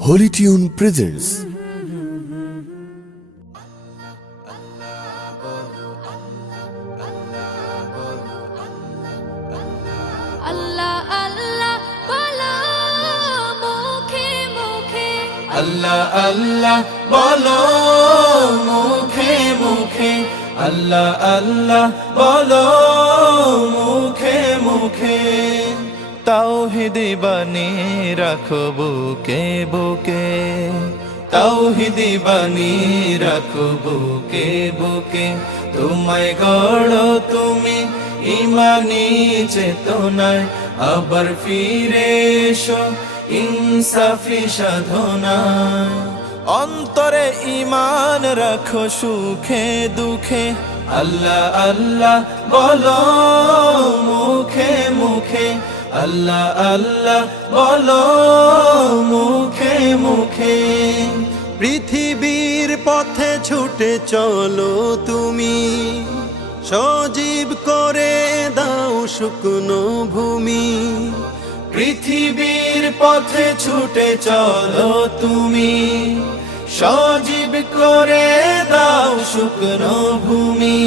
Holy Tune presents আল্লাহ আল্লাহ বলো মুখে মুখে আল্লাহ আল্লাহ বলো মুখে মুখে আল্লাহ আল্লাহ বলো মুখে মুখে তাওহীদি বাণী রাখো বুকে বুকে তাওহীদি বাণী রাখো বুকে বুকে তোমায় গড়ো তুমি ইমানি চেতনায় আবার ফিরে এসো ইনসাফি সাধনায় অন্তরে ঈমান রাখো সুখে দুঃখে আল্লাহ আল্লাহ বলো মুখে মুখে আল্লাহ আল্লাহ বলো মুখে মুখে পৃথিবীর পথে ছুটে চলো তুমি সজীব করে দাও শুকনো ভূমি পৃথিবীর পথে ছুটে চলো তুমি সজীব করে দাও শুকনো ভূমি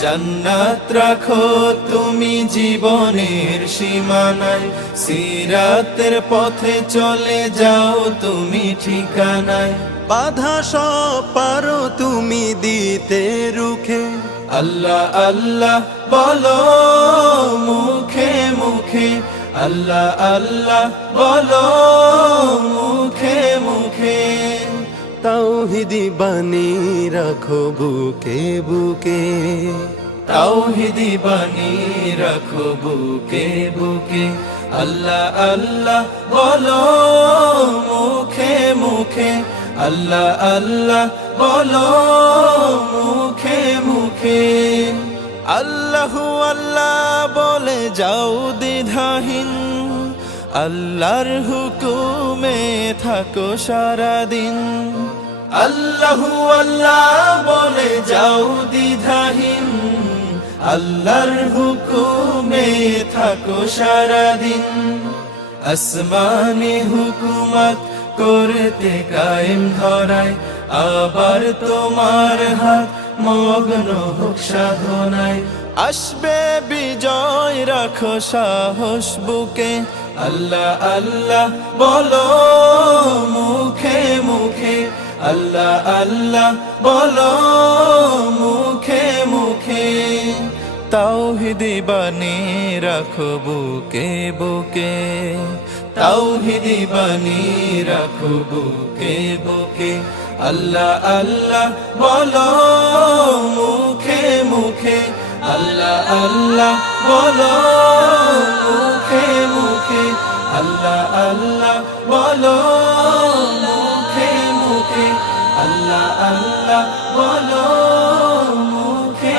জান্নাত রাখো তুমি জীবনের সীমানায় সিরাতের পথে চলে যাও তুমি ঠিকানায় বাধা সব পারো তুমি দিতে রুখে আল্লাহ আল্লাহ বলো মুখে মুখে আল্লাহ আল্লাহ বলো মুখে মুখে তাওহীদি বাণী রাখো বুকে বুকে তাওহীদি বাণী রাখো বুকে বুকে আল্লাহ আল্লাহ বলো মুখে মুখে আল্লাহ আল্লাহ বলো মুখে মুখে আল্লাহু আল্লাহ বলে যাও দ্বিধাহীন আল্লাহর হুকুমে থাকো সারাদিন আল্লাহু আল্লাহ বলে যাও দ্বিধাহীন আল্লাহর হুকুমে থাকো সারাদিন আসমানি হুকুমত করতে কায়েম ধরায় আবার তোমার হাত মগ্ন হোক সাধনায় আসবে বিজয় রাখো সাহস বুকে আল্লাহ আল্লাহ বলো মুখে মুখে আল্লাহ আল্লাহ বলো মুখে মুখে তাওহীদি বাণী রাখো বুকে বুকে তাওহীদি বাণী রাখো বুকে বুকে আল্লাহ আল্লাহ বলো মুখে মুখে আল্লাহ আল্লাহ বলো মুখে মুখে আল্লাহ আল্লাহ বলো মুখে মুখে আল্লাহ আল্লাহ বলো মুখে